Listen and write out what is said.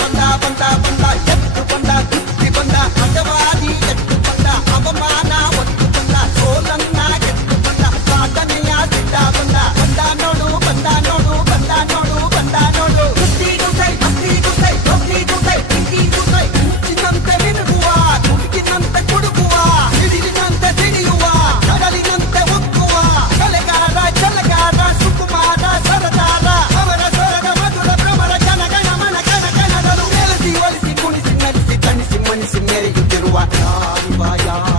పండా పండా పండా ఎత్తు పండా fire.